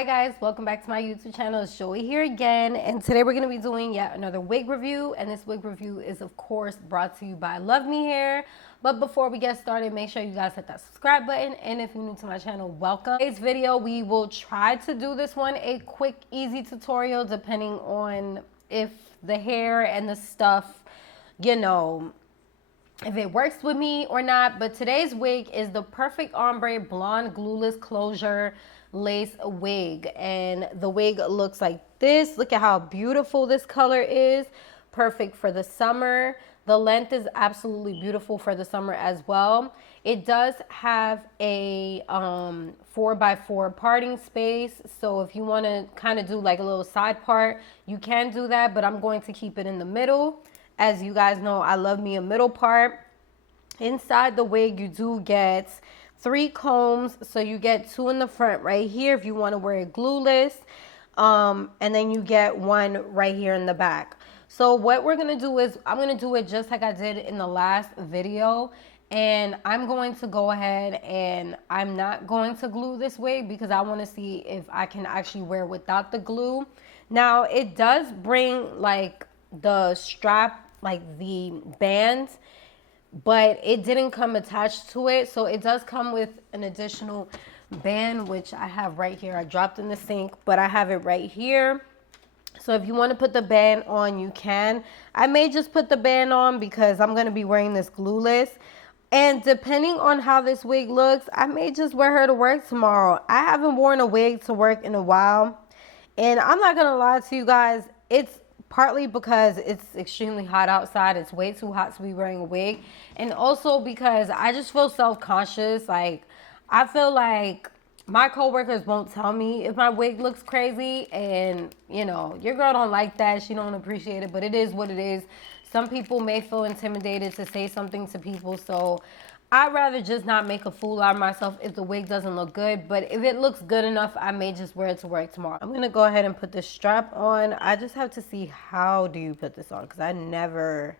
Hi guys, welcome back to my YouTube channel. It's Joey here again, and today we're going to be doing yet another wig review, and this wig review is of course brought to you by LuvMe Hair. But before we get started, make sure you guys hit that subscribe button, and if you're new to my channel, welcome. In today's video, we will try to do this one a quick, easy tutorial depending on if the hair and the stuff, you know, if it works with me or not. But today's wig is the perfect ombre blonde glueless closure lace wig, and the wig looks like this. Look at how beautiful this color is. Perfect for the summer. The length is absolutely beautiful for the summer as well. It does have a 4x4 parting space, so if you want to kind of do like a little side part, you can do that, but I'm going to keep it in the middle. As you guys know, I love me a middle part. Inside the wig, you do get 3 combs, so you get 2 in the front right here if you want to wear it glueless, and then you get 1 right here in the back. So what we're going to do is I'm going to do it just like I did in the last video, and I'm going to go ahead and I'm not going to glue this wig because I want to see if I can actually wear without the glue. Now it does bring like the strap, like the bands, but it didn't come attached to it, so it does come with an additional band, which I have right here. I dropped in the sink, but I have it right here. So if you want to put the band on, you can. I may just put the band on because I'm going to be wearing this glueless, and depending on how this wig looks, I may just wear her to work tomorrow. I haven't worn a wig to work in a while, and I'm not going to lie to you guys, it's partly because it's extremely hot outside. It's way too hot to be wearing a wig. And also because I just feel self-conscious. Like, I feel like my coworkers won't tell me if my wig looks crazy. And, you know, your girl don't like that. She don't appreciate it. But it is what it is. Some people may feel intimidated to say something to people. So I'd rather just not make a fool out of myself if the wig doesn't look good. But if it looks good enough, I may just wear it to work tomorrow. I'm going to go ahead and put this strap on. I just have to see how do you put this on, because I never...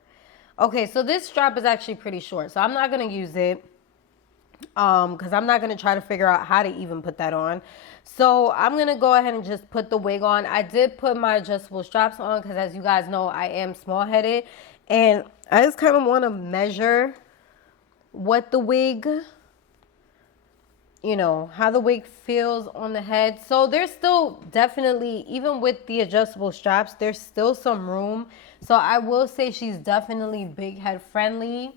Okay, so this strap is actually pretty short, so I'm not going to use it because I'm not going to try to figure out how to even put that on. So I'm going to go ahead and just put the wig on. I did put my adjustable straps on because, as you guys know, I am small-headed. And I just kind of want to measure what the wig, you know, how the wig feels on the head. So there's still definitely, even with the adjustable straps, there's still some room. So I will say she's definitely big head friendly.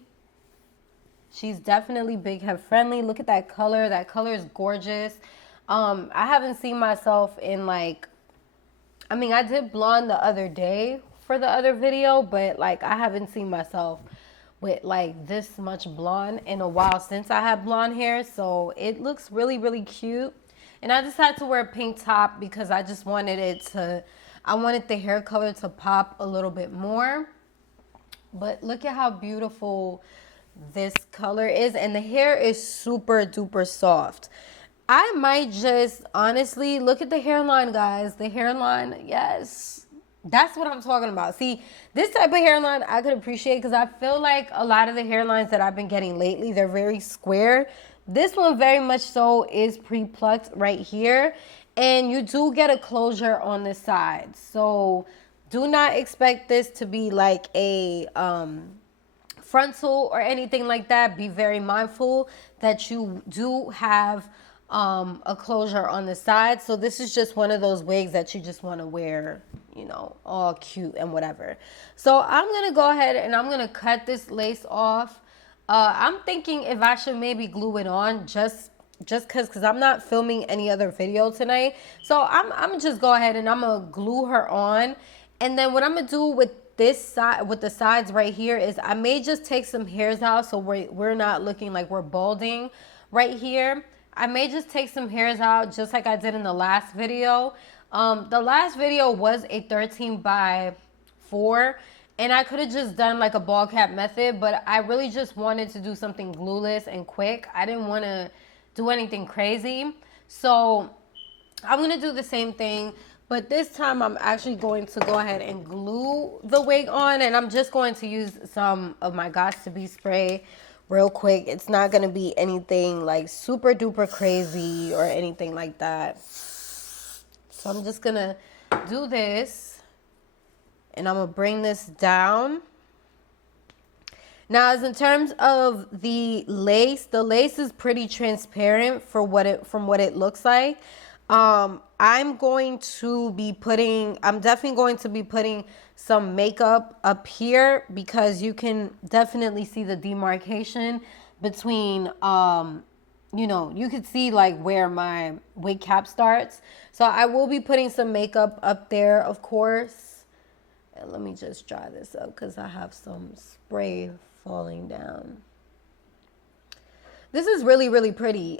She's definitely big head friendly. Look at that color. That color is gorgeous. I haven't seen myself in like, I mean, I did blonde the other day for the other video, but like I haven't seen myself with like this much blonde in a while since I had blonde hair. So it looks really, really cute. And I decided to wear a pink top because I just wanted it to, I wanted the hair color to pop a little bit more. But look at how beautiful this color is. And the hair is super duper soft. I might just, honestly, look at the hairline, guys. The hairline, yes. That's what I'm talking about. See, this type of hairline I could appreciate because I feel like a lot of the hairlines that I've been getting lately, they're very square. This one very much so is pre-plucked right here. And you do get a closure on the side. So do not expect this to be like a frontal or anything like that. Be very mindful that you do have a closure on the side. So this is just one of those wigs that you just want to wear, you know, all cute and whatever. So I'm going to go ahead and I'm going to cut this lace off. I'm thinking if I should maybe glue it on just because I'm not filming any other video tonight. So I'm just go ahead and I'm going to glue her on. And then what I'm going to do with this side, with the sides right here, is I may just take some hairs out so we're not looking like we're balding right here. I may just take some hairs out just like I did in the last video. The last video was a 13x4, and I could have just done like a ball cap method, but I really just wanted to do something glueless and quick. I didn't want to do anything crazy. So I'm going to do the same thing, but this time I'm actually going to go ahead and glue the wig on, and I'm just going to use some of my Gots to Be spray real quick. It's not going to be anything like super duper crazy or anything like that. So I'm just gonna do this, and I'm gonna bring this down. Now, as in terms of the lace is pretty transparent from what it looks like. I'm definitely going to be putting some makeup up here because you can definitely see the demarcation between, you could see like where my wig cap starts. So I will be putting some makeup up there, of course. And let me just dry this up because I have some spray falling down. This is really, really pretty.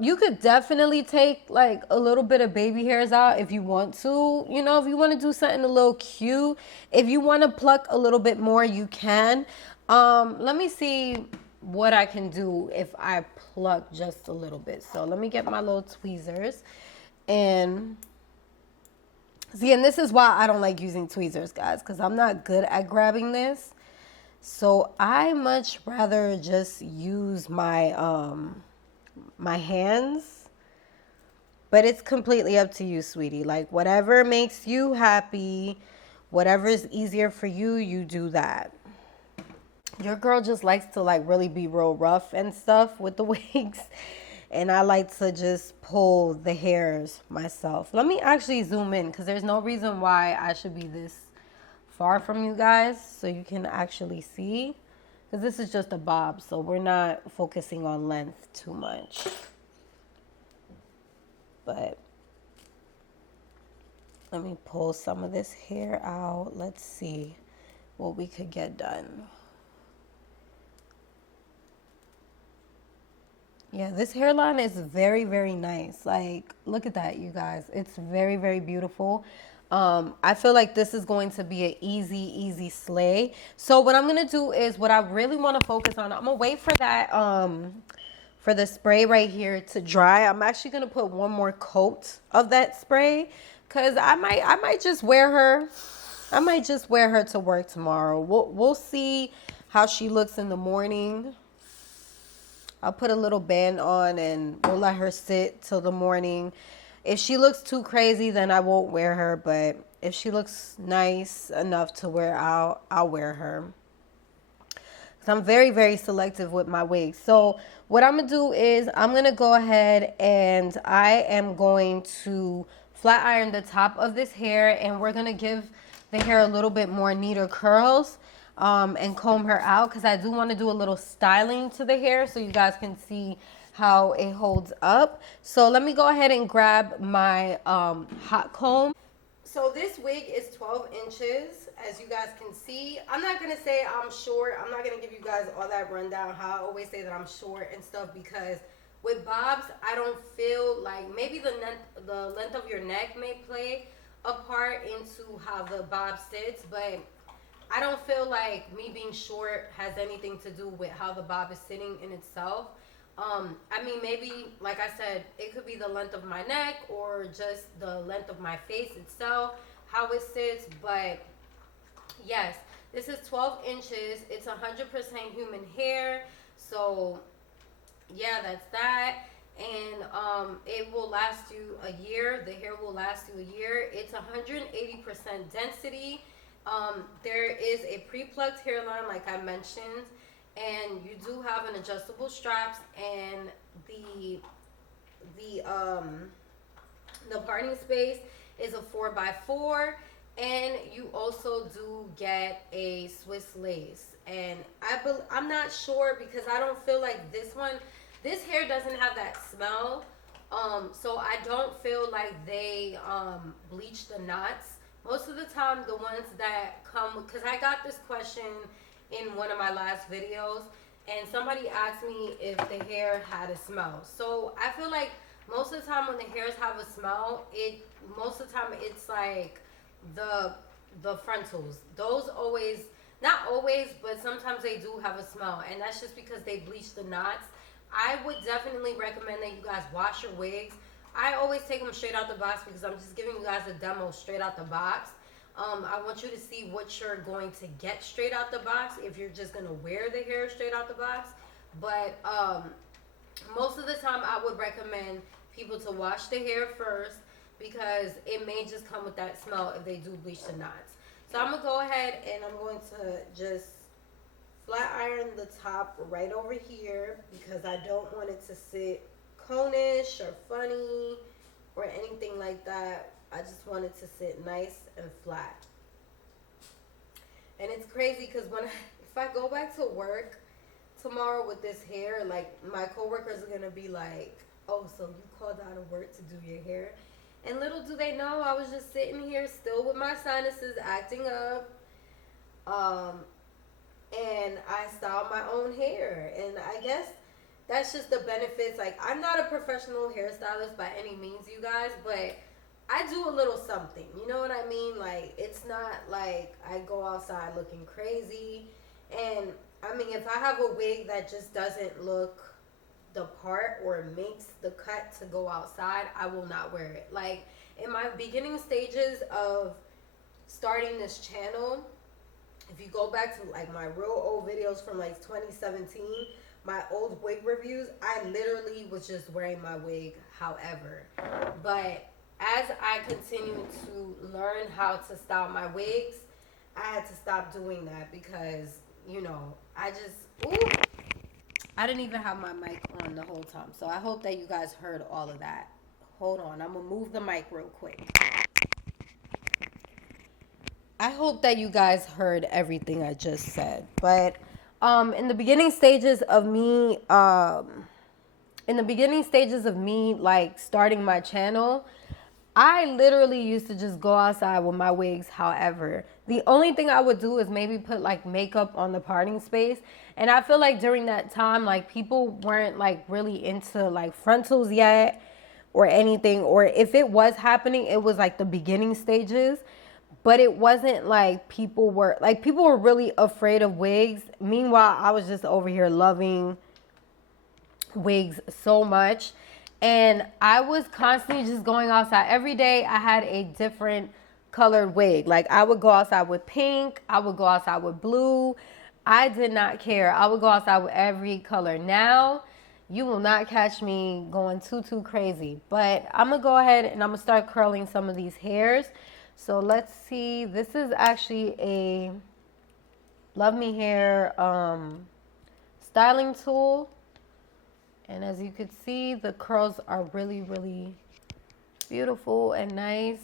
You could definitely take like a little bit of baby hairs out if you want to. You know, if you want to do something a little cute. If you want to pluck a little bit more, you can. Let me see what I can do if I pluck just a little bit. So let me get my little tweezers. And see, and this is why I don't like using tweezers, guys, because I'm not good at grabbing this. So I much rather just use my my hands. But it's completely up to you, sweetie. Like whatever makes you happy, whatever is easier for you, you do that. Your girl just likes to like really be real rough and stuff with the wigs. And I like to just pull the hairs myself. Let me actually zoom in because there's no reason why I should be this far from you guys so you can actually see. Because this is just a bob, so we're not focusing on length too much. But let me pull some of this hair out. Let's see what we could get done. Yeah, this hairline is very, very nice. Like, look at that, you guys. It's very, very beautiful. I feel like this is going to be an easy slay. So what I'm going to do is what I really want to focus on. I'm going to wait for that, for the spray right here to dry. I'm actually going to put one more coat of that spray because I might just wear her. I might just wear her to work tomorrow. We'll see how she looks in the morning. I'll put a little band on and we'll let her sit till the morning. If she looks too crazy, then I won't wear her. But if she looks nice enough to wear out, I'll wear her. So I'm very, very selective with my wigs. So what I'm going to do is I'm going to go ahead and I am going to flat iron the top of this hair. And we're going to give the hair a little bit more neater curls. And comb her out because I do want to do a little styling to the hair so you guys can see how it holds up. So let me go ahead and grab my hot comb. So this wig is 12 inches, as you guys can see. I'm not going to say I'm short. I'm not going to give you guys all that rundown how I always say that I'm short and stuff because with bobs, I don't feel like maybe the length of your neck may play a part into how the bob sits, but I don't feel like me being short has anything to do with how the bob is sitting in itself. I mean, maybe, like I said, it could be the length of my neck or just the length of my face itself, how it sits. But yes, this is 12 inches. It's 100% human hair. So yeah, that's that. And it will last you a year. The hair will last you a year. It's 180% density. There is a pre-plucked hairline, like I mentioned, and you do have an adjustable straps, and the parting space is a 4x4, and you also do get a Swiss lace. And I'm not sure because I don't feel like this hair doesn't have that smell, so I don't feel like they bleach the knots. Most of the time, the ones that come, because I got this question in one of my last videos, and somebody asked me if the hair had a smell. So I feel like most of the time when the hairs have a smell, most of the time it's like the frontals. Those always, not always, but sometimes they do have a smell, and that's just because they bleach the knots. I would definitely recommend that you guys wash your wigs. I always take them straight out the box because I'm just giving you guys a demo straight out the box. I want you to see what you're going to get straight out the box if you're just going to wear the hair straight out the box. But most of the time I would recommend people to wash the hair first because it may just come with that smell if they do bleach the knots. So I'm going to go ahead and I'm going to just flat iron the top right over here because I don't want it to sit conish or funny or anything like that. I just want it to sit nice and flat. And it's crazy because if I go back to work tomorrow with this hair, like my coworkers are gonna be like, "Oh, so you called out of work to do your hair?" And little do they know, I was just sitting here still with my sinuses acting up, and I styled my own hair. And I guess that's just the benefits. Like, I'm not a professional hairstylist by any means, you guys, but I do a little something. You know what I mean? Like, it's not like I go outside looking crazy. And I mean, if I have a wig that just doesn't look the part or makes the cut to go outside, I will not wear it. Like, in my beginning stages of starting this channel, if you go back to like my real old videos from like 2017, my old wig reviews, I literally was just wearing my wig however. But as I continued to learn how to style my wigs, I had to stop doing that because, you know, I didn't even have my mic on the whole time. So I hope that you guys heard all of that. Hold on, I'm gonna move the mic real quick. I hope that you guys heard everything I just said. But in the beginning stages of me, like starting my channel, I literally used to just go outside with my wigs however. The only thing I would do is maybe put like makeup on the parting space. And I feel like during that time, like people weren't like really into like frontals yet or anything. Or if it was happening, it was like the beginning stages. But it wasn't like people were really afraid of wigs. Meanwhile, I was just over here loving wigs so much. And I was constantly just going outside. Every day I had a different colored wig. Like I would go outside with pink. I would go outside with blue. I did not care. I would go outside with every color. Now, you will not catch me going too crazy. But I'm going to go ahead and I'm going to start curling some of these hairs. So let's see. This is actually a LuvMe Hair styling tool. And as you can see, the curls are really, really beautiful and nice.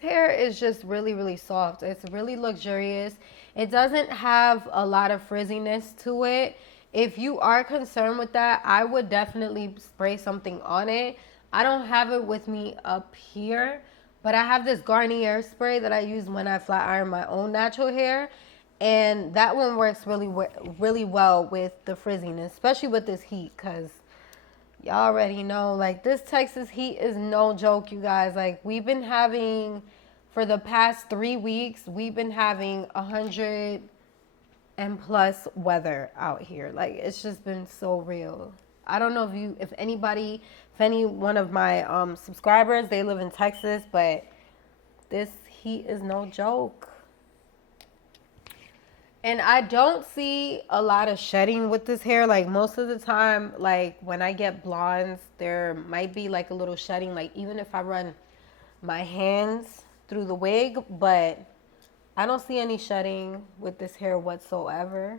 Hair is just really, really soft. It's really luxurious. It doesn't have a lot of frizziness to it. If you are concerned with that, I would definitely spray something on it. I don't have it with me up here, but I have this Garnier spray that I use when I flat iron my own natural hair. And that one works really well with the frizziness, especially with this heat, because y'all already know, like, this Texas heat is no joke, you guys. Like, we've been having, for the past 3 weeks, we've been having 100 and plus weather out here. Like, it's just been so real. I don't know if any one of my subscribers, they live in Texas, but this heat is no joke. And I don't see a lot of shedding with this hair. Like most of the time, like when I get blondes, there might be like a little shedding, like even if I run my hands through the wig, but I don't see any shedding with this hair whatsoever.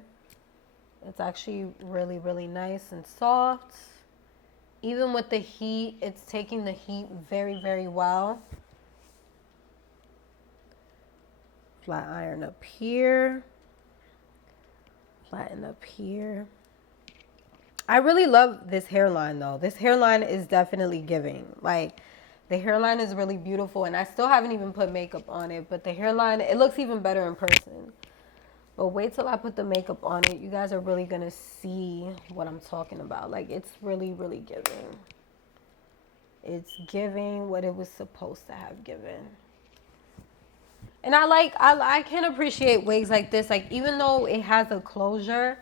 It's actually really, really nice and soft. Even with the heat, it's taking the heat very, very well. Flat iron up here. Flatten up here. I really love this hairline though. This hairline is definitely giving. Like the hairline is really beautiful, and I still haven't even put makeup on it, but the hairline, it looks even better in person. But wait till I put the makeup on it. You guys are really gonna see what I'm talking about. Like it's really, really giving. It's giving what it was supposed to have given. And I can appreciate wigs like this. Like, even though it has a closure,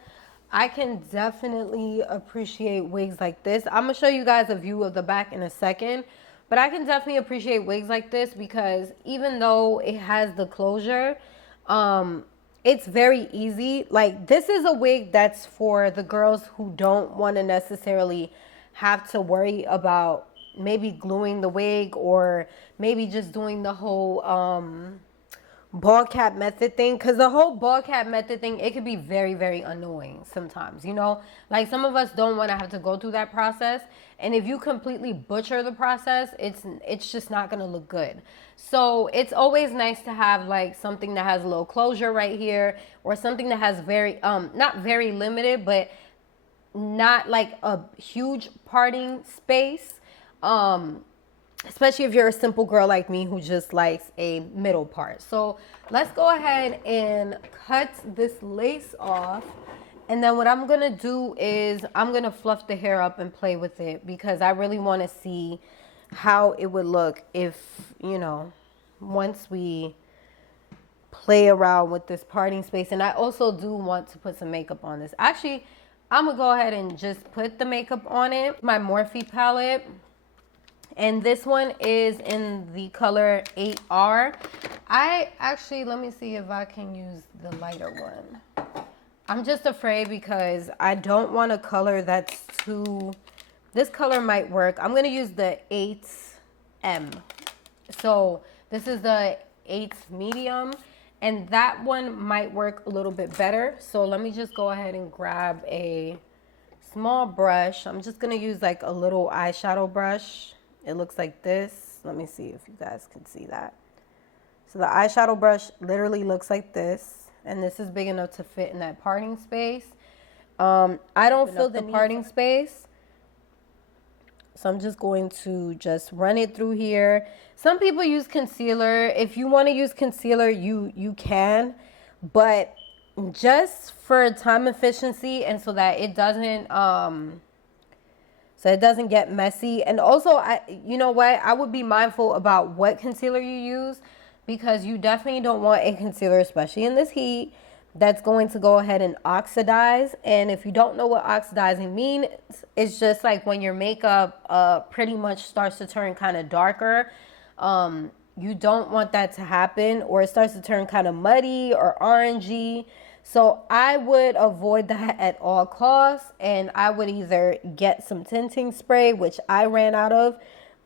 I can definitely appreciate wigs like this. I'm going to show you guys a view of the back in a second. But I can definitely appreciate wigs like this because even though it has the closure, it's very easy. Like, this is a wig that's for the girls who don't want to necessarily have to worry about maybe gluing the wig, or maybe just doing the whole ball cap method thing, because the whole ball cap method thing, it could be very, very annoying sometimes, you know, like some of us don't want to have to go through that process, and if you completely butcher the process, it's just not going to look good. So it's always nice to have like something that has a little closure right here, or something that has very not very limited, but not like a huge parting space, especially if you're a simple girl like me who just likes a middle part. So let's go ahead and cut this lace off. And then what I'm going to do is I'm going to fluff the hair up and play with it, because I really want to see how it would look if, you know, once we play around with this parting space. And I also do want to put some makeup on this. Actually, I'm going to go ahead and just put the makeup on it. My Morphe palette. And this one is in the color 8R. I actually, let me see if I can use the lighter one. I'm just afraid because I don't want a color that's too, this color might work. I'm going to use the 8M. So this is the 8 medium, and that one might work a little bit better. So let me just go ahead and grab a small brush. I'm just going to use like a little eyeshadow brush. It looks like this. Let me see if you guys can see that. So the eyeshadow brush literally looks like this. And this is big enough to fit in that parting space. I don't feel the parting space. So I'm just going to just run it through here. Some people use concealer. If you want to use concealer, you can. But just for time efficiency and so that it doesn't get messy. And also, you know what? I would be mindful about what concealer you use, because you definitely don't want a concealer, especially in this heat, that's going to go ahead and oxidize. And if you don't know what oxidizing means, it's just like when your makeup pretty much starts to turn kind of darker. You don't want that to happen, or it starts to turn kind of muddy or orangey. So I would avoid that at all costs, and I would either get some tinting spray, which I ran out of,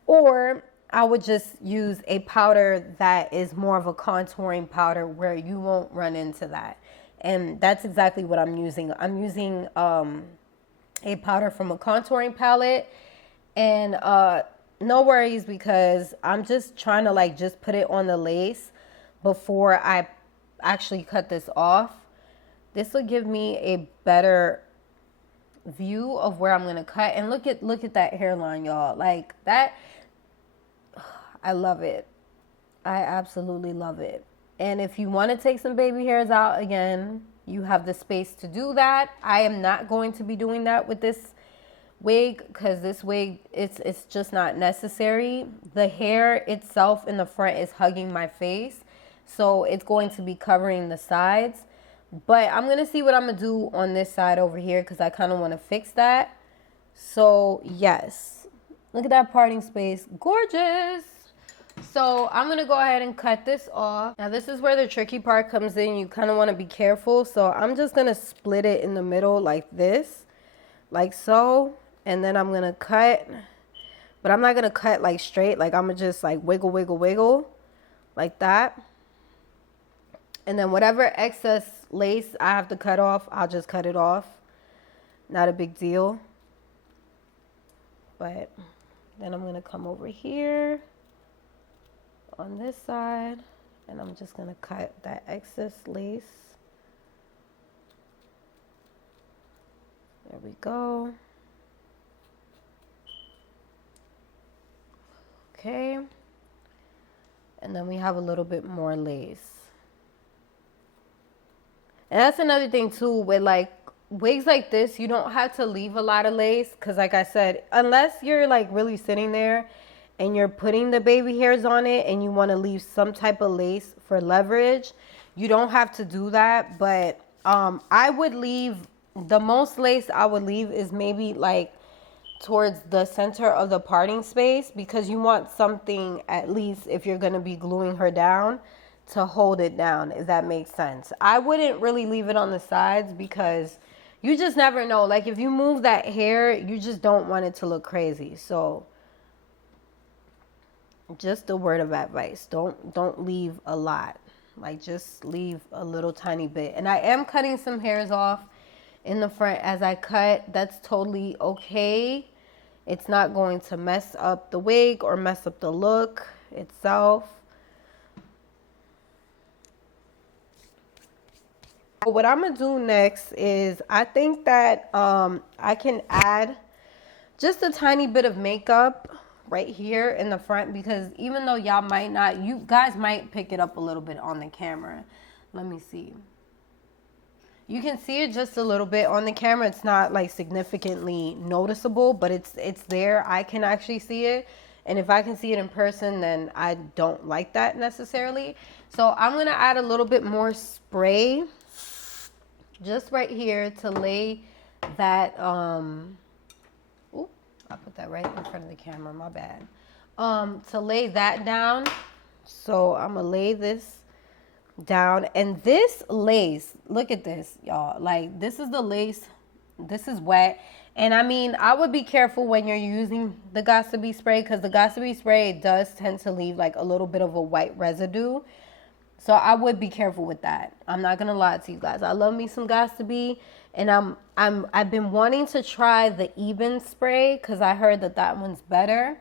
or I would just use a powder that is more of a contouring powder where you won't run into that. And that's exactly what I'm using. I'm using a powder from a contouring palette, and no worries, because I'm just trying to like just put it on the lace before I actually cut this off. This will give me a better view of where I'm going to cut. And look at that hairline, y'all. Like that, I love it. I absolutely love it. And if you want to take some baby hairs out, again, you have the space to do that. I am not going to be doing that with this wig, because this wig, it's just not necessary. The hair itself in the front is hugging my face, so it's going to be covering the sides. But I'm going to see what I'm going to do on this side over here, because I kind of want to fix that. So, yes. Look at that parting space. Gorgeous. So, I'm going to go ahead and cut this off. Now, this is where the tricky part comes in. You kind of want to be careful. So, I'm just going to split it in the middle like this. Like so. And then I'm going to cut. But I'm not going to cut like straight. Like, I'm going to just like wiggle, wiggle, wiggle. Like that. And then whatever excess lace I have to cut off, I'll just cut it off. Not a big deal. But then I'm going to come over here on this side, and I'm just going to cut that excess lace. There we go. Okay. And then we have a little bit more lace. And that's another thing too, with like wigs like this, you don't have to leave a lot of lace, because like I said, unless you're like really sitting there and you're putting the baby hairs on it and you want to leave some type of lace for leverage, you don't have to do that. But I would leave, the most lace I would leave is maybe like towards the center of the parting space, because you want something, at least if you're going to be gluing her down, to hold it down, if that makes sense. I wouldn't really leave it on the sides, because you just never know. Like if you move that hair, you just don't want it to look crazy. So just a word of advice. Don't leave a lot. Like, just leave a little tiny bit. And I am cutting some hairs off in the front as I cut. That's totally okay. It's not going to mess up the wig or mess up the look itself. What I'm gonna do next is, I think that I can add just a tiny bit of makeup right here in the front, because even though y'all might not, you guys might pick it up a little bit on the camera. Let me see. You can see it just a little bit on the camera. It's not like significantly noticeable, but it's there. I can actually see it. And if I can see it in person, then I don't like that necessarily. So I'm going to add a little bit more spray just right here to lay that, ooh, I put that right in front of the camera, my bad. To lay that down. So I'm going to lay this down, and this lace, look at this, y'all. Like, this is the lace. This is wet. And I mean, I would be careful when you're using the Got2b spray, because the Got2b spray does tend to leave like a little bit of a white residue. So I would be careful with that. I'm not gonna lie to you guys. I love me some Got2b, and I've been wanting to try the Even spray because I heard that one's better.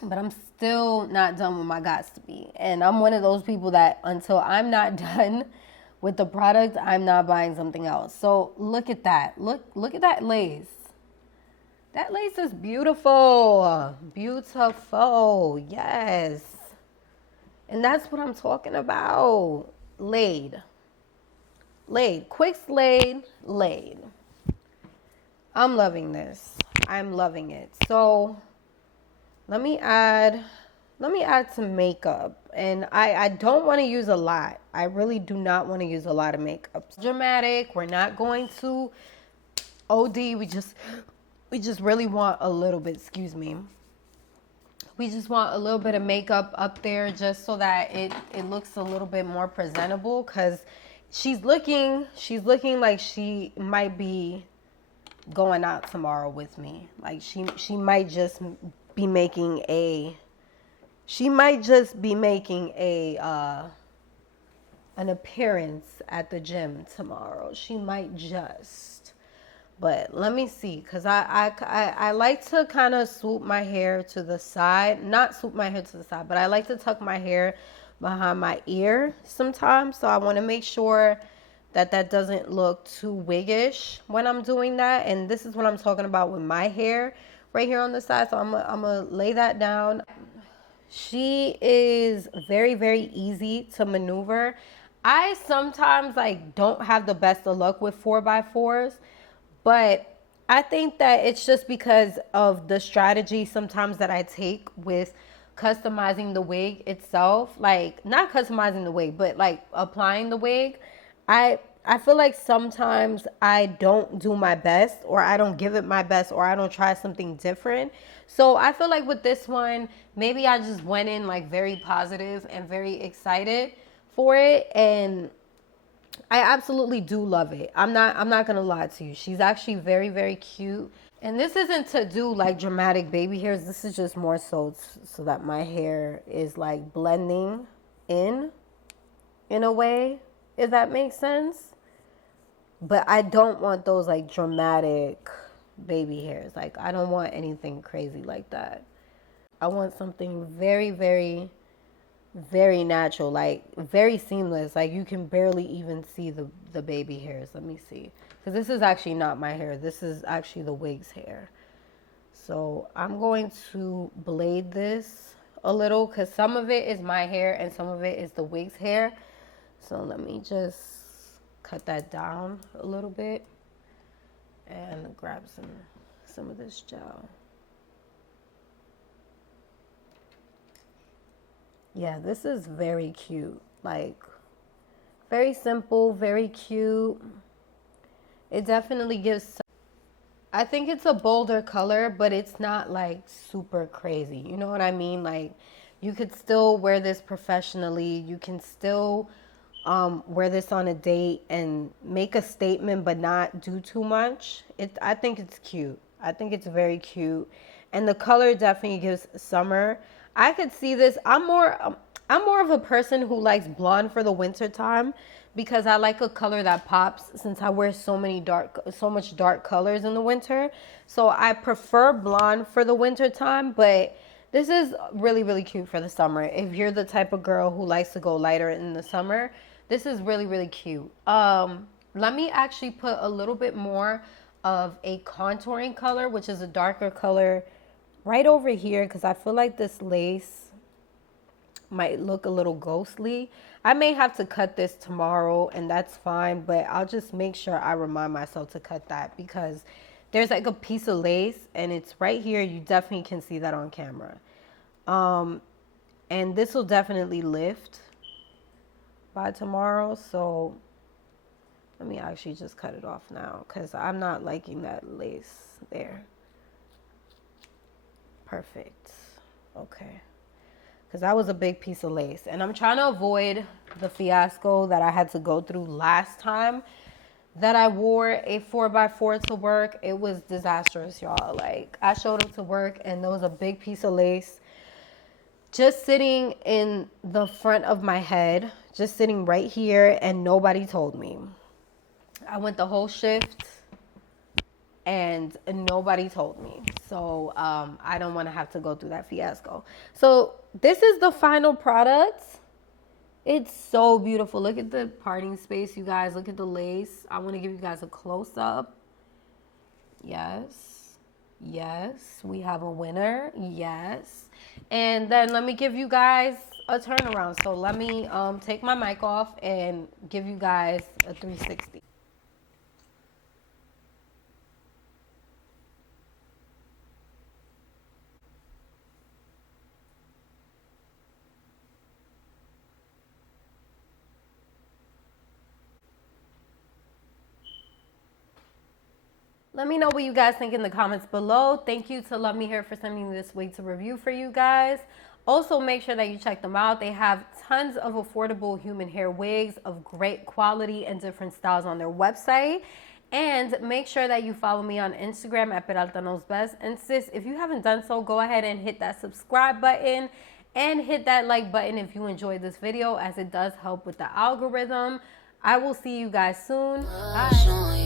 But I'm still not done with my Got2b. And I'm one of those people that until I'm not done with the product, I'm not buying something else. So look at that. Look at that lace. That lace is beautiful. Beautiful. Yes. And that's what I'm talking about. Laid. Quick laid. I'm loving this. I'm loving it. So let me add some makeup. And I don't want to use a lot. I really do not want to use a lot of makeup. Dramatic. We're not going to OD. We just really want a little bit, excuse me. We just want a little bit of makeup up there just so that it looks a little bit more presentable, because she's looking like she might be going out tomorrow with me. Like, she might just be making an appearance at the gym tomorrow. She might just. But let me see, because I like to kind of swoop my hair to the side. Not swoop my hair to the side, but I like to tuck my hair behind my ear sometimes. So I want to make sure that doesn't look too wiggish when I'm doing that. And this is what I'm talking about with my hair right here on the side. So I'm gonna lay that down. She is very, very easy to maneuver. I sometimes like don't have the best of luck with 4x4s, but I think that it's just because of the strategy sometimes that I take with customizing the wig itself. Like, not customizing the wig, but like applying the wig. I feel like sometimes I don't do my best, or I don't give it my best, or I don't try something different. So I feel like with this one, maybe I just went in like very positive and very excited for it, and I absolutely do love it. I'm not gonna lie to you. She's actually very, very cute. And this isn't to do like dramatic baby hairs. This is just more so that my hair is like blending in a way, if that makes sense. But I don't want those like dramatic baby hairs. Like, I don't want anything crazy like that. I want something very, very, very natural, like very seamless. Like, you can barely even see the baby hairs. Let me see, because this is actually not my hair. This is actually the wig's hair. So I'm going to blade this a little, because some of it is my hair and some of it is the wig's hair. So let me just cut that down a little bit and grab some of this gel. Yeah, this is very cute. Like, very simple, very cute. It definitely gives, I think it's a bolder color, but it's not like super crazy. You know what I mean? Like, you could still wear this professionally. You can still wear this on a date and make a statement, but not do too much. I think it's cute. I think it's very cute. And the color definitely gives summer. I could see this. I'm more of a person who likes blonde for the winter time because I like a color that pops since I wear so much dark colors in the winter. So I prefer blonde for the winter time, but this is really, really cute for the summer. If you're the type of girl who likes to go lighter in the summer, this is really, really cute. Let me actually put a little bit more of a contouring color, which is a darker color right over here, because I feel like this lace might look a little ghostly. I may have to cut this tomorrow, and that's fine, but I'll just make sure I remind myself to cut that because there's like a piece of lace and it's right here. You definitely can see that on camera. And this will definitely lift by tomorrow. So let me actually just cut it off now because I'm not liking that lace there. Perfect. Okay. Because that was a big piece of lace. And I'm trying to avoid the fiasco that I had to go through last time that I wore a 4x4 to work. It was disastrous, y'all. Like, I showed up to work and there was a big piece of lace just sitting in the front of my head, just sitting right here, and nobody told me. I went the whole shift and nobody told me. So I don't want to have to go through that fiasco. So this is the final product. It's so beautiful. Look at the parting space, you guys. Look at the lace. I want to give you guys a close-up. Yes. Yes. We have a winner. Yes. And then let me give you guys a turnaround. So let me take my mic off and give you guys a 360. Let me know what you guys think in the comments below. Thank you to LuvMe Hair for sending me this wig to review for you guys. Also, make sure that you check them out. They have tons of affordable human hair wigs of great quality and different styles on their website. And make sure that you follow me on Instagram at Peralta Knows Best. And sis, if you haven't done so, go ahead and hit that subscribe button and hit that like button if you enjoyed this video, as it does help with the algorithm. I will see you guys soon. Bye.